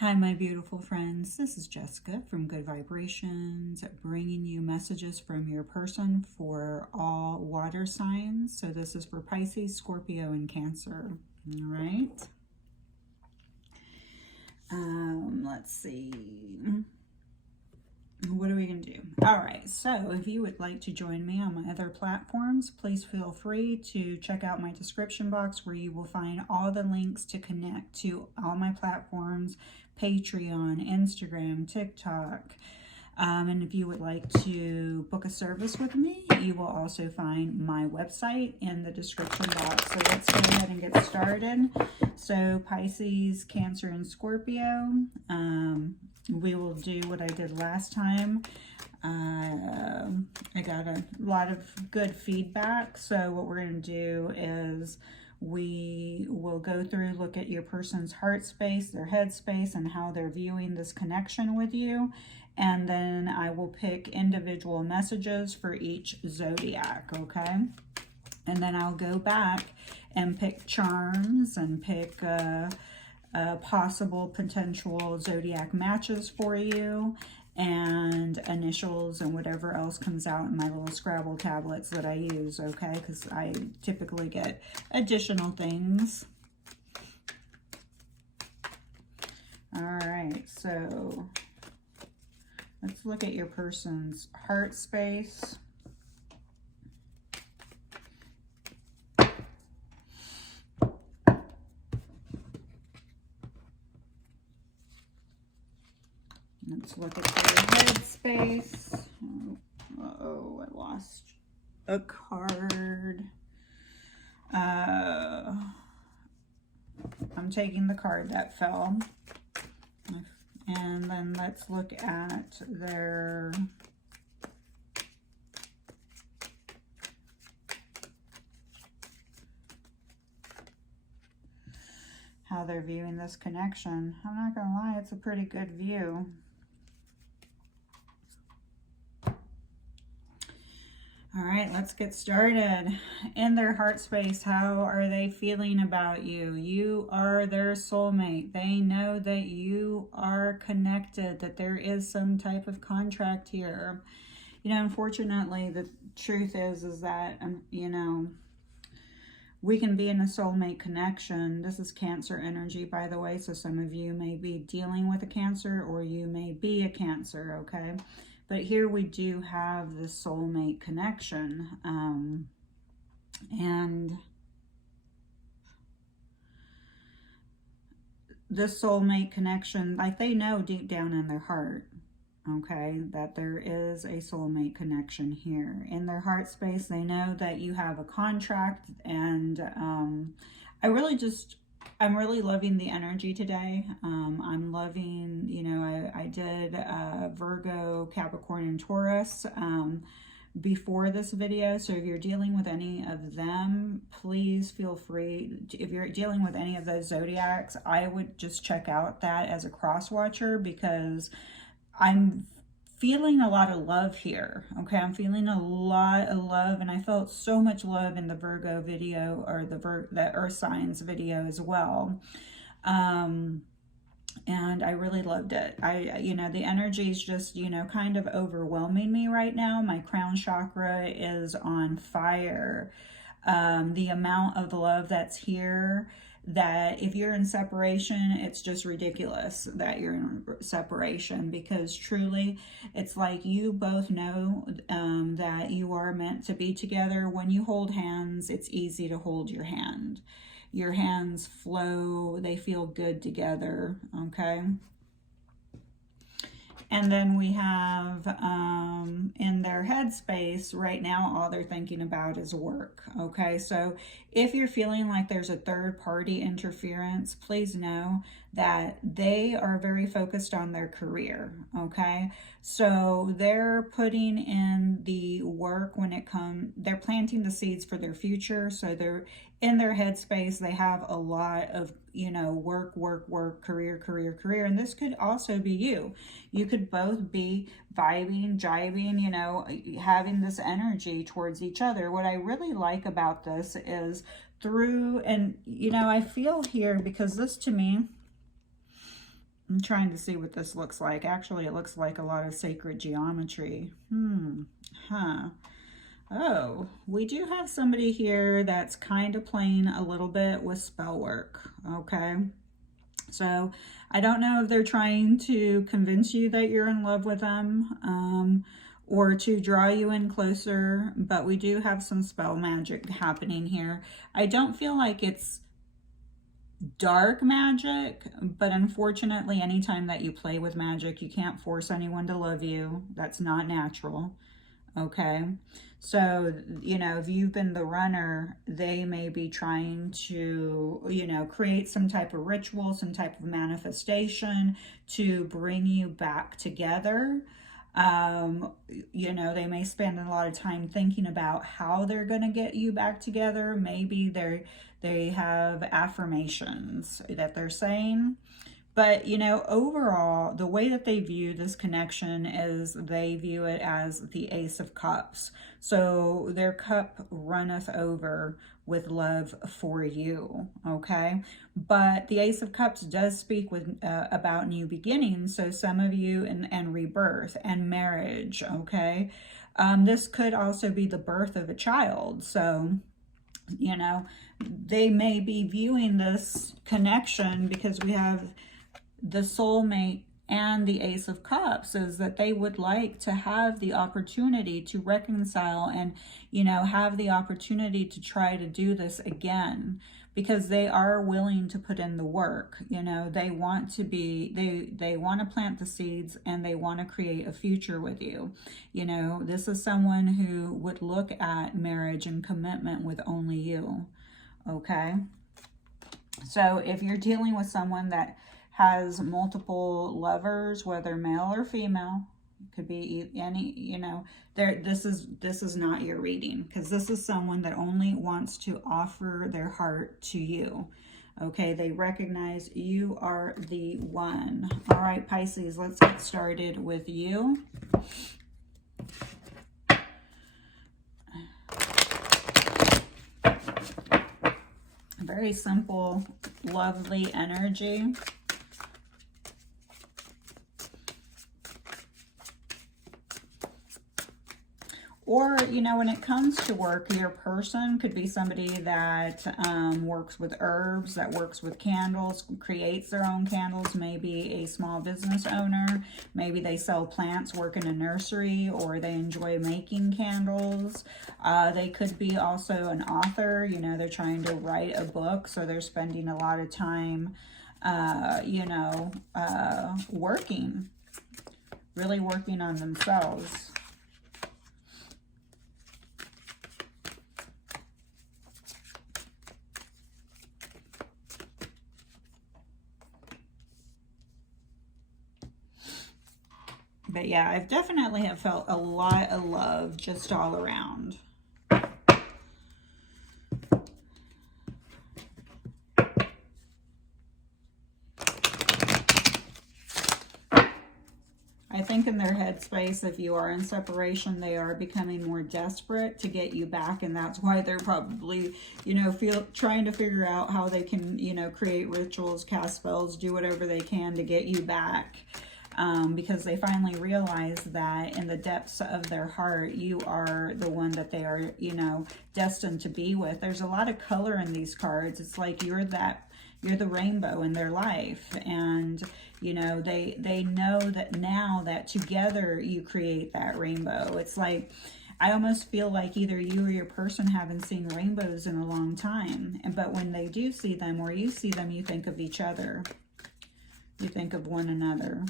Hi, my beautiful friends. This is Jessica from Good Vibrations, bringing you messages from your person for all water signs. So this is for Pisces, Scorpio, and Cancer. All right. Let's see. What are we going to do? All right. So if you would like to join me on my other platforms, please feel free to check out my description box where you will find all the links to connect to all my platforms, Patreon, Instagram, TikTok. And if you would like to book a service with me, you will also find my website in the description box. So let's go ahead and get started. So Pisces, Cancer, and Scorpio. We will do what I did last time. I got a lot of good feedback. So what we're going to do is we will go through, look at your person's heart space, their head space, and how they're viewing this connection with you. And then I will pick individual messages for each zodiac, okay? And then I'll go back and pick charms and pick possible potential zodiac matches for you, and initials and whatever else comes out in my little Scrabble tablets that I use, okay? Because I typically get additional things. All right, so let's look at your person's heart space. Let's look at their head space. Oh, I lost a card. I'm taking the card that fell. And then let's look at their how they're viewing this connection. I'm not gonna lie, it's a pretty good view. All right, let's get started. In their heart space, how are they feeling about you? You are their soulmate. They know that you are connected, that there is some type of contract here. You know, unfortunately, the truth is that, you know, we can be in a soulmate connection. This is Cancer energy, by the way, so some of you may be dealing with a Cancer or you may be a Cancer, okay? But here we do have the soulmate connection. And this soulmate connection, like they know deep down in their heart, okay, that there is a soulmate connection here. In their heart space, they know that you have a contract. And I'm really loving the energy today. I'm loving, you know, I did Virgo, Capricorn, and Taurus before this video. So if you're dealing with any of them, please feel free. If you're dealing with any of those zodiacs, I would just check out that as a cross watcher, because I'm feeling a lot of love here, okay? I'm feeling a lot of love, and I felt so much love in the Virgo video, or the Earth Signs video as well. And I really loved it. You know, the energy is just, you know, kind of overwhelming me right now. My crown chakra is on fire. The amount of love that's here, that if you're in separation, it's just ridiculous that you're in separation, because truly it's like you both know that you are meant to be together. When you hold hands, it's easy to hold your hand. Your hands flow, they feel good together, okay? And then we have in their headspace right now, all they're thinking about is work, okay? So if you're feeling like there's a third party interference, please know that they are very focused on their career, okay? So they're putting in the work when it comes, they're planting the seeds for their future. So they're in their headspace, they have a lot of, you know, work, career. And this could also be you. You could both be vibing, jiving, you know, having this energy towards each other. What I really like about this is through, and, you know, I feel here, because this to me, I'm trying to see what this looks like. Actually, it looks like a lot of sacred geometry. Oh, we do have somebody here that's kind of playing a little bit with spell work, okay? So I don't know if they're trying to convince you that you're in love with them, or to draw you in closer, but we do have some spell magic happening here. I don't feel like it's dark magic, but unfortunately, anytime that you play with magic, you can't force anyone to love you. That's not natural. Okay, so, you know, if you've been the runner, they may be trying to, you know, create some type of ritual, some type of manifestation to bring you back together. You know, they may spend a lot of time thinking about how they're going to get you back together. Maybe they have affirmations that they're saying. But, you know, overall, the way that they view this connection is they view it as the Ace of Cups. So their cup runneth over with love for you, okay? But the Ace of Cups does speak with about new beginnings. So some of you, and rebirth and marriage, okay? This could also be the birth of a child. So, you know, they may be viewing this connection, because we have the soulmate and the Ace of Cups, is that they would like to have the opportunity to reconcile and, you know, have the opportunity to try to do this again, because they are willing to put in the work. You know, they want to be, they want to plant the seeds, and they want to create a future with you. You know, this is someone who would look at marriage and commitment with only you, okay? So if you're dealing with someone that has multiple lovers, whether male or female, could be any, you know, this is not your reading, because this is someone that only wants to offer their heart to you. Okay, they recognize you are the one. All right, Pisces, let's get started with you. Very simple, lovely energy. Or, you know, when it comes to work, your person could be somebody that works with herbs, that works with candles, creates their own candles, maybe a small business owner, maybe they sell plants, work in a nursery, or they enjoy making candles. They could be also an author, you know, they're trying to write a book, so they're spending a lot of time, you know, really working on themselves. But yeah, I've definitely have felt a lot of love just all around. I think in their headspace, if you are in separation, they are becoming more desperate to get you back. And that's why they're probably, you know, trying to figure out how they can, you know, create rituals, cast spells, do whatever they can to get you back. Because they finally realize that in the depths of their heart, you are the one that they are, you know, destined to be with. There's a lot of color in these cards. It's like you're the rainbow in their life. And, you know, they know that now that together you create that rainbow. It's like, I almost feel like either you or your person haven't seen rainbows in a long time. But when they do see them, or you see them, you think of each other. You think of one another.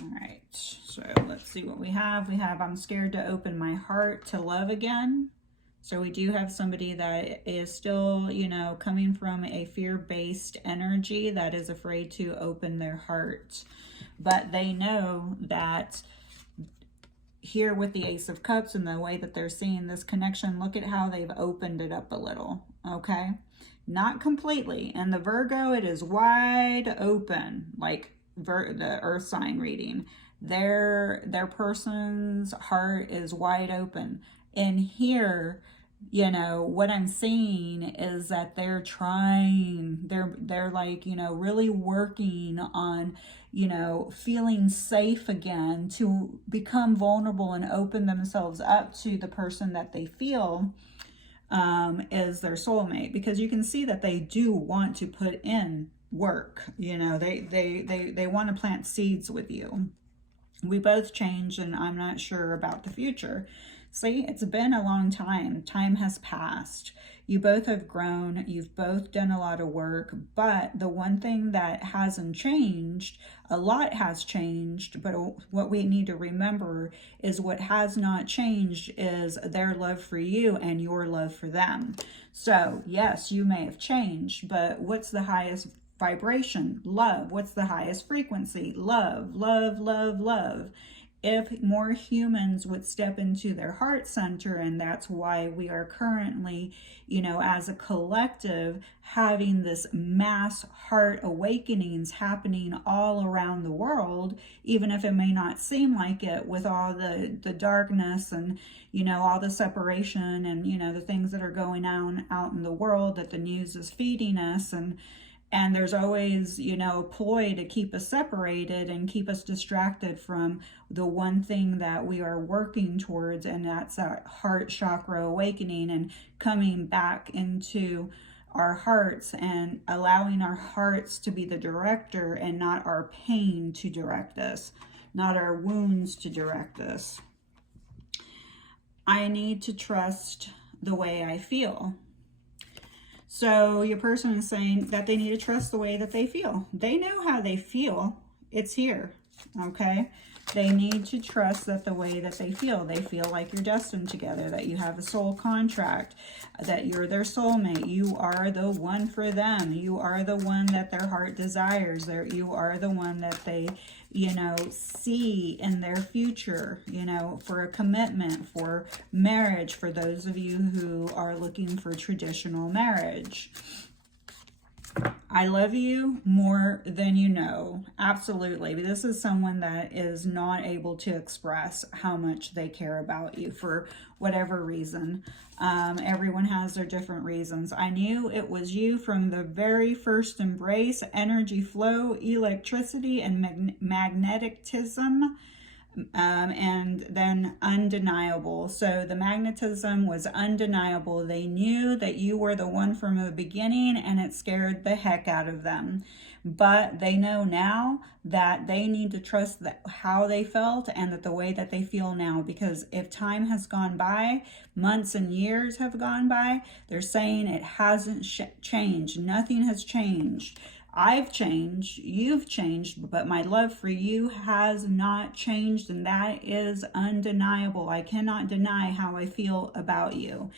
All right, so let's see what we have. We have, I'm scared to open my heart to love again. So we do have somebody that is still, you know, coming from a fear-based energy that is afraid to open their heart. But they know that here with the Ace of Cups and the way that they're seeing this connection, look at how they've opened it up a little, okay? Not completely. And the Virgo, it is wide open, like the earth sign reading. Their person's heart is wide open. And here, you know, what I'm seeing is that they're trying, they're like, you know, really working on, you know, feeling safe again to become vulnerable and open themselves up to the person that they feel is their soulmate, because you can see that they do want to put in work. You know, they want to plant seeds with you. We both changed, and I'm not sure about the future. See, it's been a long time. Time has passed. You both have grown. You've both done a lot of work. But the one thing that hasn't changed, a lot has changed, but what we need to remember is what has not changed is their love for you and your love for them. So, yes, you may have changed, but what's the highest vibration? Love. What's the highest frequency? Love, love, love, love. If more humans would step into their heart center, and that's why we are currently, you know, as a collective, having this mass heart awakenings happening all around the world, even if it may not seem like it, with all the darkness and, you know, all the separation and, you know, the things that are going on out in the world that the news is feeding us. And there's always, you know, a ploy to keep us separated and keep us distracted from the one thing that we are working towards, and that's that heart chakra awakening and coming back into our hearts and allowing our hearts to be the director and not our pain to direct us, not our wounds to direct us. I need to trust the way I feel. So your person is saying that they need to trust the way that they feel. They know how they feel. It's here, okay? They need to trust that the way that they feel like you're destined together, that you have a soul contract, that you're their soulmate. You are the one for them. You are the one that their heart desires. You are the one that they, you know, see in their future, you know, for a commitment, for marriage, for those of you who are looking for traditional marriage. I love you more than you know. Absolutely. This is someone that is not able to express how much they care about you for whatever reason. Everyone has their different reasons. I knew it was you from the very first embrace. Energy flow, electricity, and magnetism. And then undeniable. So the magnetism was undeniable. They knew that you were the one from the beginning, and it scared the heck out of them. But they know now that they need to trust how they felt and that the way that they feel now, because if time has gone by, months and years have gone by, they're saying it hasn't changed. Nothing has changed. I've changed, you've changed, but my love for you has not changed, and that is undeniable. I cannot deny how I feel about you.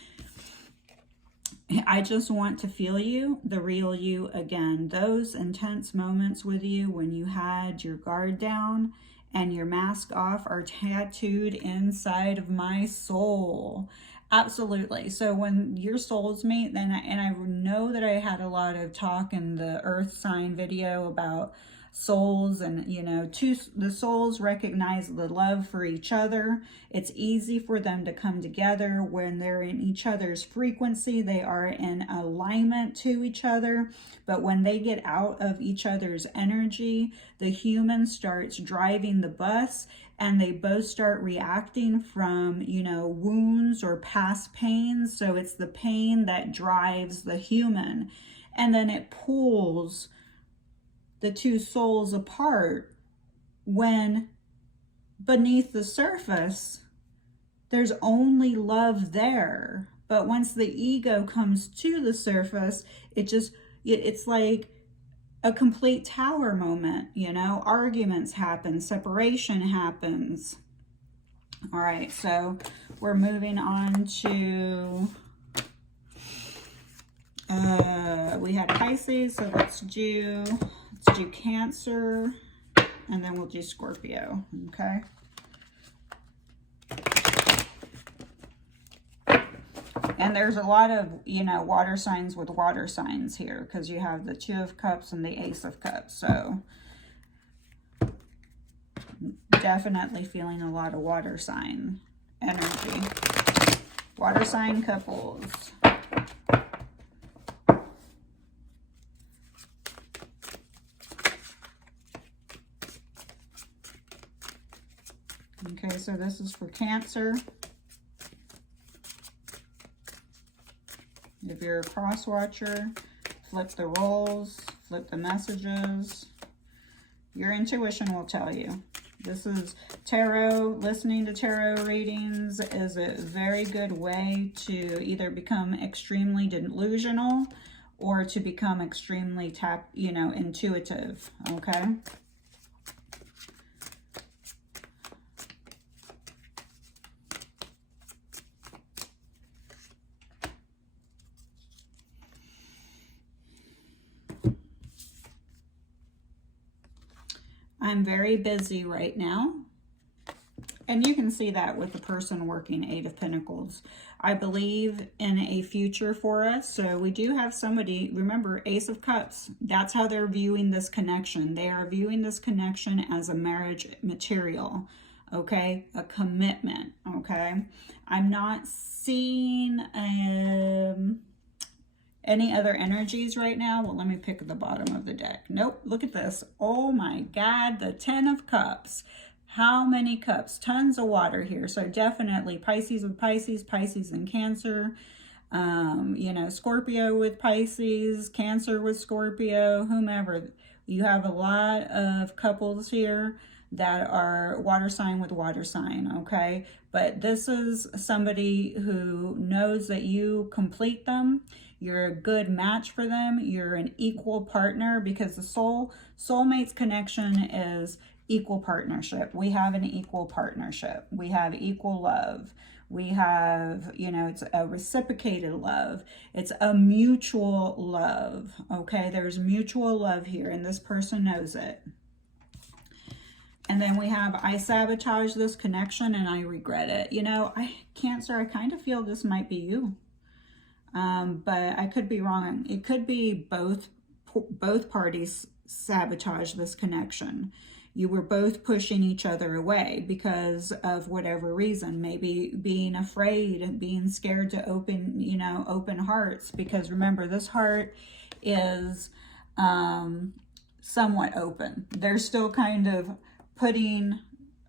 I just want to feel you, the real you again. Those intense moments with you when you had your guard down and your mask off are tattooed inside of my soul. Absolutely. So when your souls meet, then I know that I had a lot of talk in the earth sign video about souls, and you know, the souls recognize the love for each other. It's easy for them to come together when they're in each other's frequency. They are in alignment to each other. But when they get out of each other's energy, the human starts driving the bus, and they both start reacting from, you know, wounds or past pains. So it's the pain that drives the human, and then it pulls the two souls apart when beneath the surface there's only love there. But once the ego comes to the surface, it's like a complete tower moment, you know. Arguments happen, separation happens. All right, so we're moving on to we had Pisces, so let's do Cancer, and then we'll do Scorpio. Okay. And there's a lot of, you know, water signs with water signs here, because you have the Two of Cups and the Ace of Cups. So definitely feeling a lot of water sign energy. Water sign couples. Okay, so this is for Cancer. If you're a cross watcher, flip the roles, flip the messages. Your intuition will tell you. This is tarot. Listening to tarot readings is a very good way to either become extremely delusional or to become extremely intuitive, okay? I'm very busy right now. And you can see that with the person working Eight of Pentacles. I believe in a future for us. So we do have somebody, remember, Ace of Cups. That's how they're viewing this connection. They are viewing this connection as a marriage material, okay? A commitment, okay? I'm not seeing any other energies right now. Well, let me pick the bottom of the deck. Nope, look at this. Oh my God, the 10 of Cups. How many cups? Tons of water here. So definitely Pisces with Pisces, Pisces and Cancer. Scorpio with Pisces, Cancer with Scorpio, whomever. You have a lot of couples here that are water sign with water sign, okay? But this is somebody who knows that you complete them. You're a good match for them. You're an equal partner, because the soulmates connection is equal partnership. We have an equal partnership. We have equal love. We have, it's a reciprocated love. It's a mutual love, okay? There's mutual love here, and this person knows it. And then we have, I sabotage this connection and I regret it. Cancer, I kind of feel this might be you. But I could be wrong. It could be both parties sabotage this connection. You were both pushing each other away because of whatever reason, maybe being afraid and being scared to open hearts, because remember, this heart is somewhat open. They're still kind of putting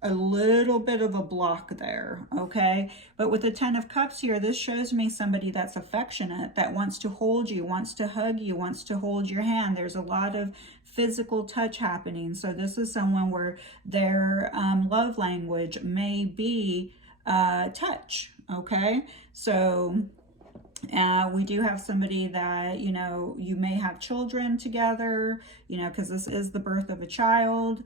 a little bit of a block there, okay? But with the 10 of Cups here, this shows me somebody that's affectionate, that wants to hold you, wants to hug you, wants to hold your hand. There's a lot of physical touch happening. So this is someone where their love language may be touch, okay? So we do have somebody that, you may have children together, because this is the birth of a child.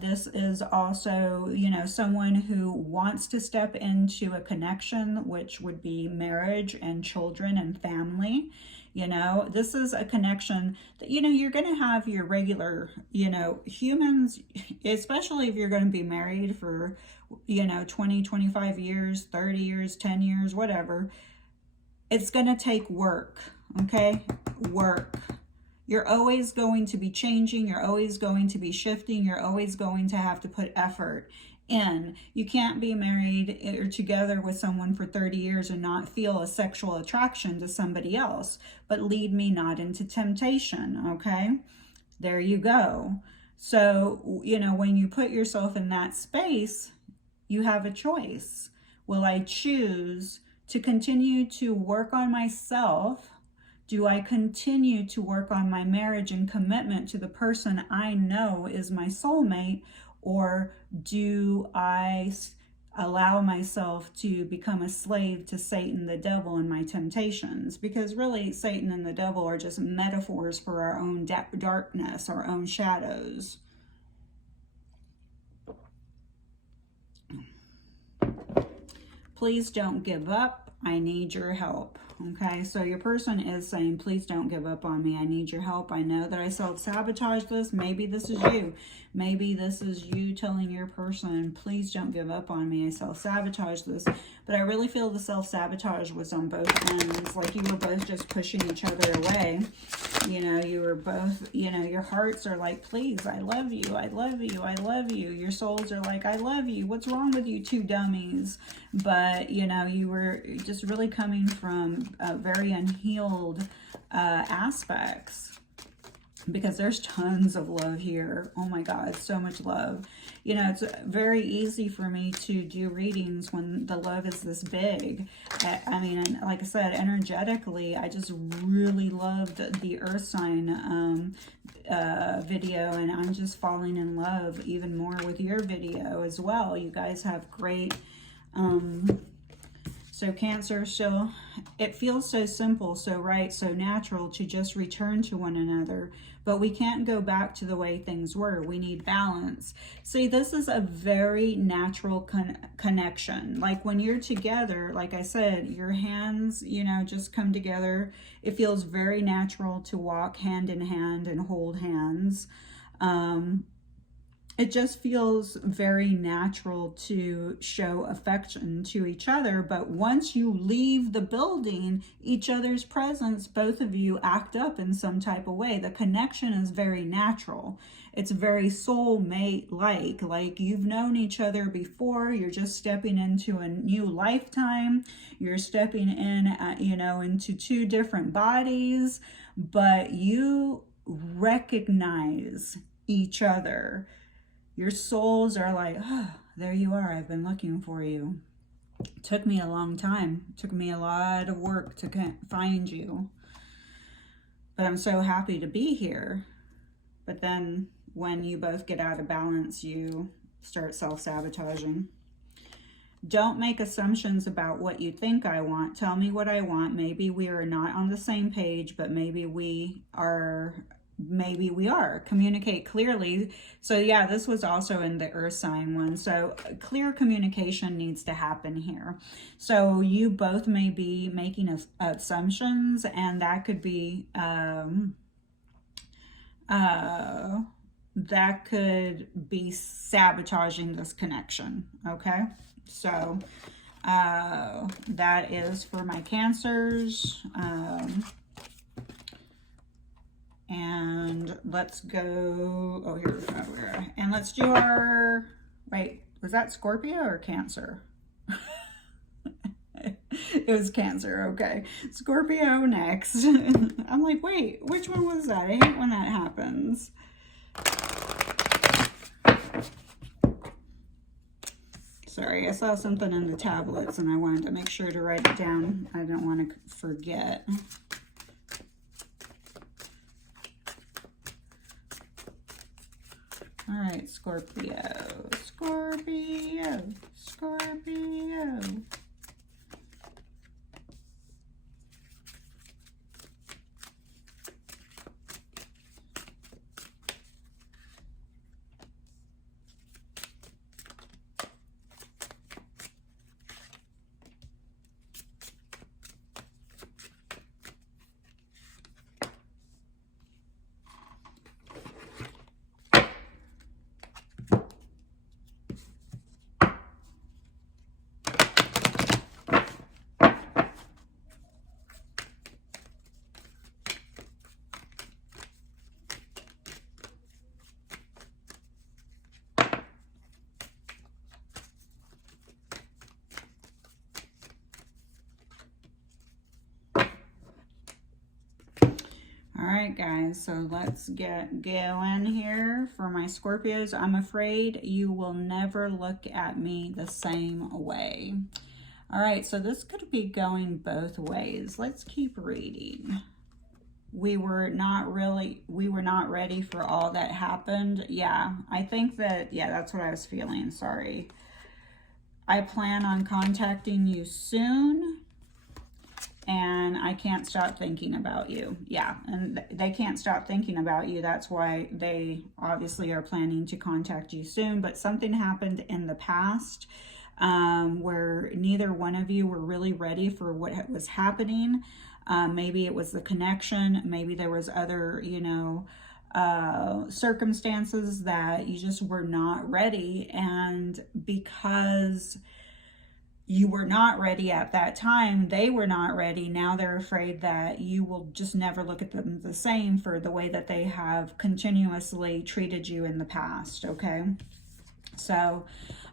This is also, someone who wants to step into a connection, which would be marriage and children and family. This is a connection that, you're going to have your regular, humans, especially if you're going to be married for, 20, 25 years, 30 years, 10 years, whatever. It's going to take work, okay? Work. You're always going to be changing. You're always going to be shifting. You're always going to have to put effort in. You can't be married or together with someone for 30 years and not feel a sexual attraction to somebody else. But lead me not into temptation, okay? There you go. So, when you put yourself in that space, you have a choice. Will I choose to continue to work on myself? Do I continue to work on my marriage and commitment to the person I know is my soulmate? Or do I allow myself to become a slave to Satan, the devil, and my temptations? Because really, Satan and the devil are just metaphors for our own darkness, our own shadows. Please don't give up. I need your help. Okay, so your person is saying, please don't give up on me. I need your help. I know that I self-sabotage this. Maybe this is you. Maybe this is you telling your person, please don't give up on me. I self-sabotage this. But I really feel the self-sabotage was on both ends. Like you were both just pushing each other away. You were both, you know, your hearts are like, please, I love you, I love you, I love you. Your souls are like, I love you. What's wrong with you two dummies? But, you know, you were just really coming from very unhealed aspects, because there's tons of love here. Oh my God, so much love. You know, it's very easy for me to do readings when the love is this big. I mean, like I said, energetically, I just really loved the Earth sign video, and I'm just falling in love even more with your video as well. You guys have great... So Cancer, still, it feels so simple, so right, so natural to just return to one another. But we can't go back to the way things were. We need balance. See, this is a very natural connection. Like when you're together, like I said, your hands, you know, just come together. It feels very natural to walk hand in hand and hold hands. It just feels very natural to show affection to each other. But once you leave the building, each other's presence, both of you act up in some type of way. The connection is very natural. It's very soulmate-like. Like you've known each other before. You're just stepping into a new lifetime. You're stepping in, you know, into two different bodies. But you recognize each other. Your souls are like, oh, there you are. I've been looking for you. It took me a long time. It took me a lot of work to find you. But I'm so happy to be here. But then when you both get out of balance, you start self-sabotaging. Don't make assumptions about what you think I want. Tell me what I want. Maybe we are not on the same page, but maybe we are... Maybe we are. Communicate clearly. So yeah, this was also in the Earth sign one. So clear communication needs to happen here. So you both may be making assumptions, and that could be sabotaging this connection. Okay, so that is for my Cancers. And let's go, oh, here we are. And let's do our, wait, was that Scorpio or Cancer? It was Cancer, okay. Scorpio next. I'm like, wait, which one was that? I hate when that happens. Sorry, I saw something in the tablets and I wanted to make sure to write it down. I don't want to forget. All right, Scorpio, Scorpio, Scorpio. All right, guys, so let's get going here for my Scorpios. I'm afraid you will never look at me the same way. All right, so this could be going both ways. Let's keep reading. We were not ready for all that happened. Yeah, I think that, yeah, that's what I was feeling. Sorry. I plan on contacting you soon. And I can't stop thinking about you. Yeah, and they can't stop thinking about you. That's why they obviously are planning to contact you soon. But something happened in the past where neither one of you were really ready for what was happening. Maybe it was the connection. Maybe there was other, you know, circumstances that you just were not ready. And because you were not ready at that time, they were not ready, now they're afraid that you will just never look at them the same for the way that they have continuously treated you in the past, okay? So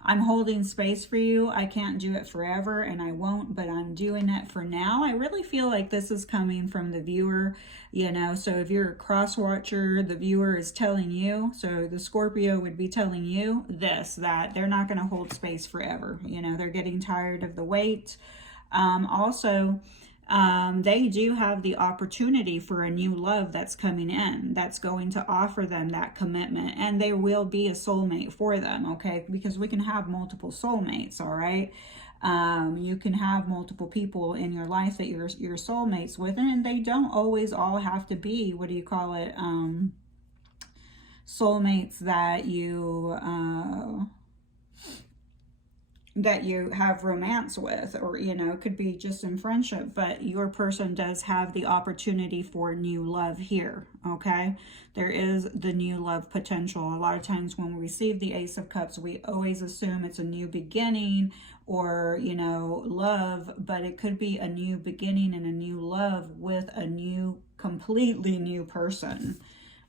I'm holding space for you. I can't do it forever, and I won't, but I'm doing it for now. I really feel like this is coming from the viewer, you know, so if you're a cross watcher, the viewer is telling you, so the Scorpio would be telling you this, that they're not going to hold space forever. You know, they're getting tired of the wait. Also, they do have the opportunity for a new love that's coming in, that's going to offer them that commitment, and there will be a soulmate for them, okay? Because we can have multiple soulmates, all right? You can have multiple people in your life that you're soulmates with, and they don't always all have to be, what do you call it, soulmates that you have romance with, or, you know, it could be just in friendship, but your person does have the opportunity for new love here, okay? There is the new love potential. A lot of times when we receive the Ace of Cups, we always assume it's a new beginning or, you know, love, but it could be a new beginning and a new love with a new, completely new person,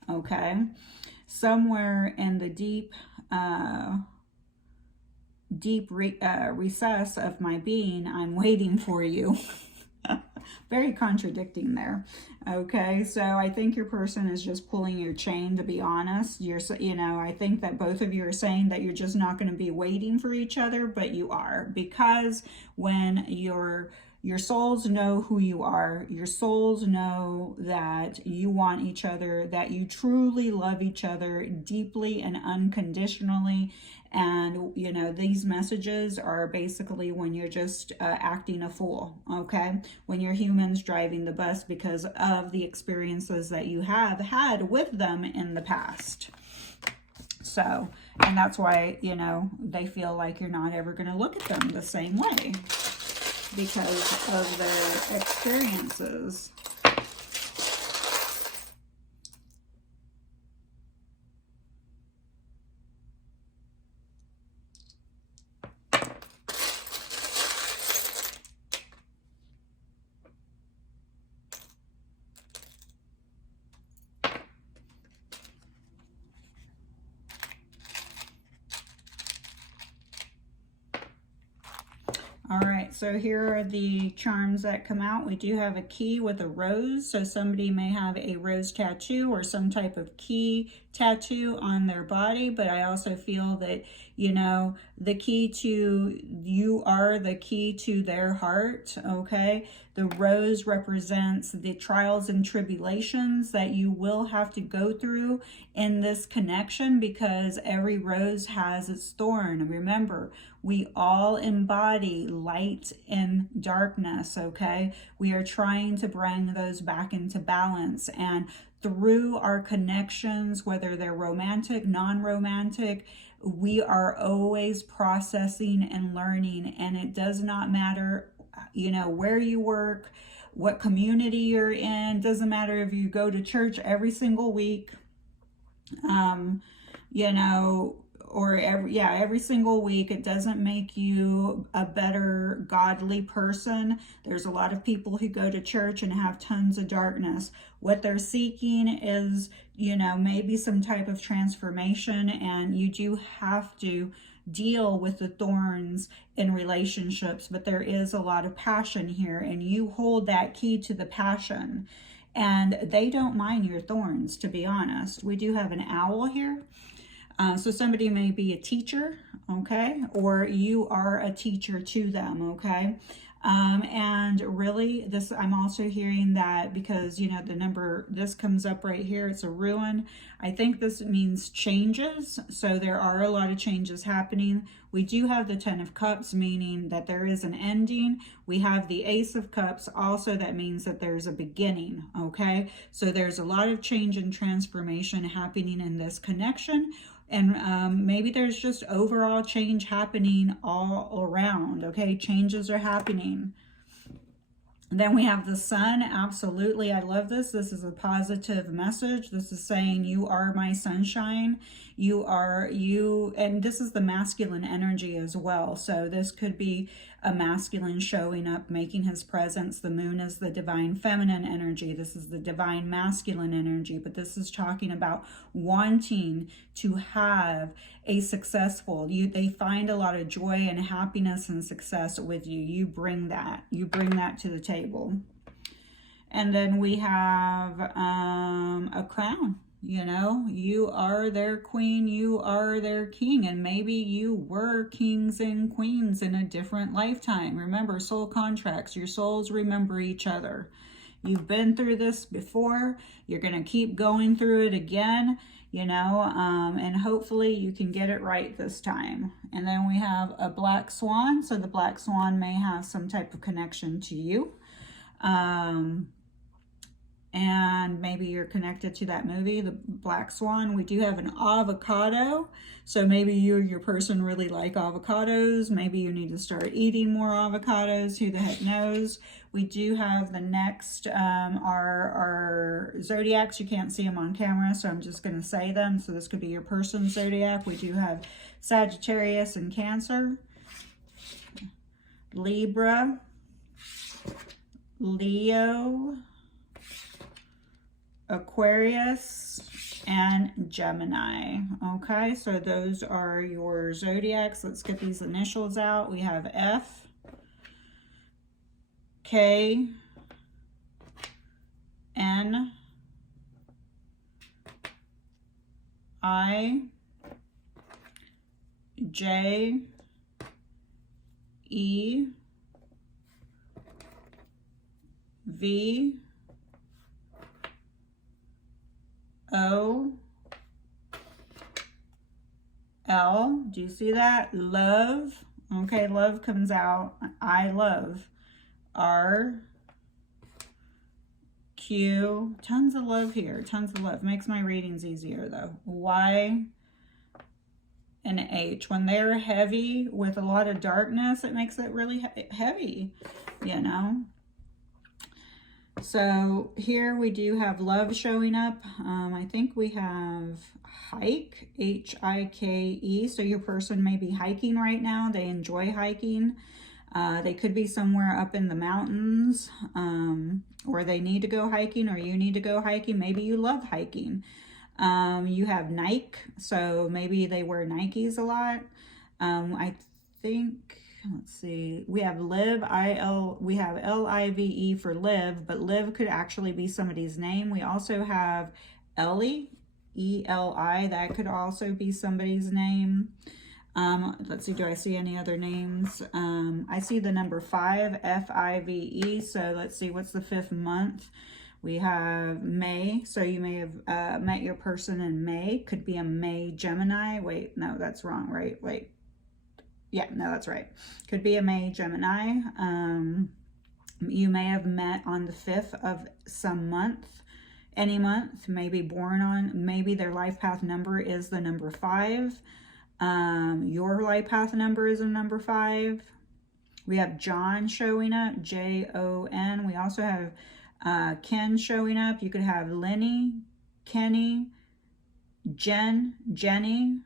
okay? Somewhere in the deep recess of my being, I'm waiting for you. Very contradicting there. Okay, so I think your person is just pulling your chain, to be honest. You know, I think that both of you are saying that you're just not going to be waiting for each other, but you are, because when your souls know who you are, your souls know that you want each other, that you truly love each other deeply and unconditionally. And, you know, these messages are basically when you're just acting a fool, okay? When you're humans driving the bus because of the experiences that you have had with them in the past. So, and that's why, you know, they feel like you're not ever going to look at them the same way because of their experiences. All right, so here are the charms that come out. We do have a key with a rose. So somebody may have a rose tattoo or some type of key tattoo on their body. But I also feel that, you know, the key to, you are the key to their heart, okay? The rose represents the trials and tribulations that you will have to go through in this connection, because every rose has its thorn. Remember, we all embody light and darkness, okay? We are trying to bring those back into balance, and through our connections, whether they're romantic, non-romantic, we are always processing and learning, and it does not matter, you know, where you work, what community you're in. Doesn't matter if you go to church every single week, you know, or every single week. It doesn't make you a better godly person. There's a lot of people who go to church and have tons of darkness. What they're seeking is, you know, maybe some type of transformation, and you do have to deal with the thorns in relationships, but there is a lot of passion here, and you hold that key to the passion, and they don't mind your thorns, to be honest. We do have an owl here. So somebody may be a teacher, okay, or you are a teacher to them, okay. And really, this, I'm also hearing that because, you know, the number, this comes up right here, it's a ruin. I think this means changes. So there are a lot of changes happening. We do have the 10 of Cups, meaning that there is an ending. We have the Ace of Cups, also that means that there's a beginning, okay? So there's a lot of change and transformation happening in this connection. And maybe there's just overall change happening all around, okay? Changes are happening. Then we have the Sun. Absolutely, I love this. This is a positive message. This is saying you are my sunshine. You are you, and this is the masculine energy as well. So this could be a masculine showing up, making his presence. The moon is the divine feminine energy. This is the divine masculine energy, but this is talking about wanting to have a successful, they find a lot of joy and happiness and success with you. You bring that to the table. And then we have a crown. You know, you are their queen, you are their king, and maybe you were kings and queens in a different lifetime. Remember, soul contracts, your souls remember each other. You've been through this before, you're going to keep going through it again, you know, and hopefully you can get it right this time. And then we have a black swan, so the black swan may have some type of connection to you. And maybe you're connected to that movie, The Black Swan. We do have an avocado. So maybe you or your person really like avocados. Maybe you need to start eating more avocados. Who the heck knows? We do have the next, our Zodiacs. You can't see them on camera, so I'm just going to say them. So this could be your person's Zodiac. We do have Sagittarius and Cancer, Libra, Leo, Aquarius, and Gemini. Okay, so those are your zodiacs. Let's get these initials out. We have F, K, N, I, J, E, V, O, L. Do you see that? Love. Okay, love comes out. I love. R, Q. Tons of love here. Tons of love. Makes my readings easier though. Y and H. When they're heavy with a lot of darkness, it makes it really heavy, you know. So here we do have love showing up. I think we have hike, H-I-K-E. So your person may be hiking right now. They enjoy hiking. They could be somewhere up in the mountains, or they need to go hiking, or you need to go hiking. Maybe you love hiking. You have Nike, so maybe they wear Nikes a lot. I think, let's see, we have live, we have L-I-V-E for live, but live could actually be somebody's name. We also have Ellie, E-L-I, that could also be somebody's name. Let's see, do I see any other names? I see the number 5, F-I-V-E, so let's see, what's the 5th month? We have May, so you may have met your person in May. Could be a May Gemini. Wait, no, that's wrong, right? Wait. Yeah, no, that's right. Could be a May Gemini. You may have met on the 5th of some month, any month, maybe born on, maybe their life path number is the number 5. Your life path number is a number 5. We have John showing up, J-O-N. We also have Ken showing up. You could have Lenny, Kenny, Jen, Jenny.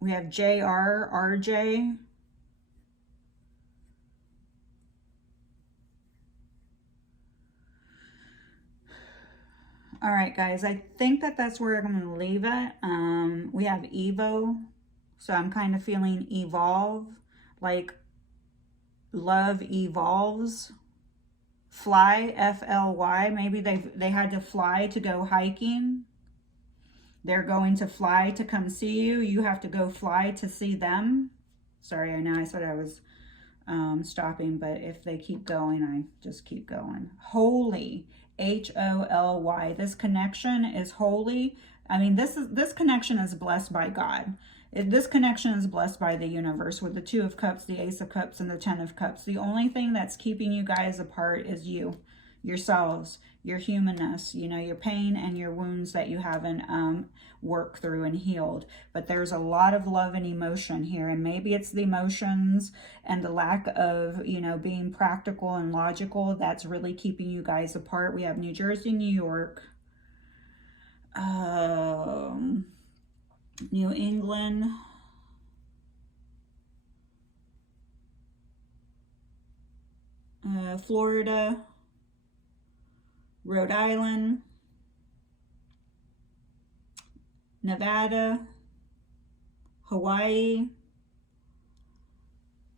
We have J-R, R-J. All right, guys, I think that's where I'm going to leave it. We have Evo, so I'm kind of feeling evolve, like love evolves. Fly, F-L-Y, maybe they had to fly to go hiking. They're going to fly to come see you. You have to go fly to see them. Sorry, I know I said I was stopping, but if they keep going, I just keep going. Holy, H-O-L-Y. This connection is holy. I mean, this connection is blessed by God. This connection is blessed by the universe with the 2 of Cups, the Ace of Cups, and the 10 of Cups. The only thing that's keeping you guys apart is you, yourselves, your humanness, you know, your pain and your wounds that you haven't worked through and healed. But there's a lot of love and emotion here, and maybe it's the emotions and the lack of, you know, being practical and logical that's really keeping you guys apart. We have New Jersey, New York, New England, Florida, Rhode Island, Nevada, Hawaii,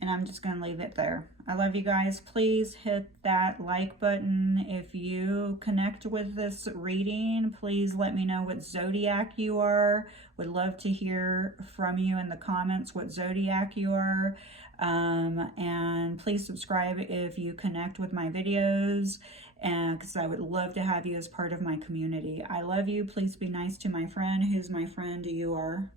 and I'm just going to leave it there. I love you guys. Please hit that like button. If you connect with this reading, please let me know what zodiac you are. Would love to hear from you in the comments what zodiac you are. And please subscribe if you connect with my videos, and because I would love to have you as part of my community. I love you. Please be nice to my friend. Who's my friend? You are.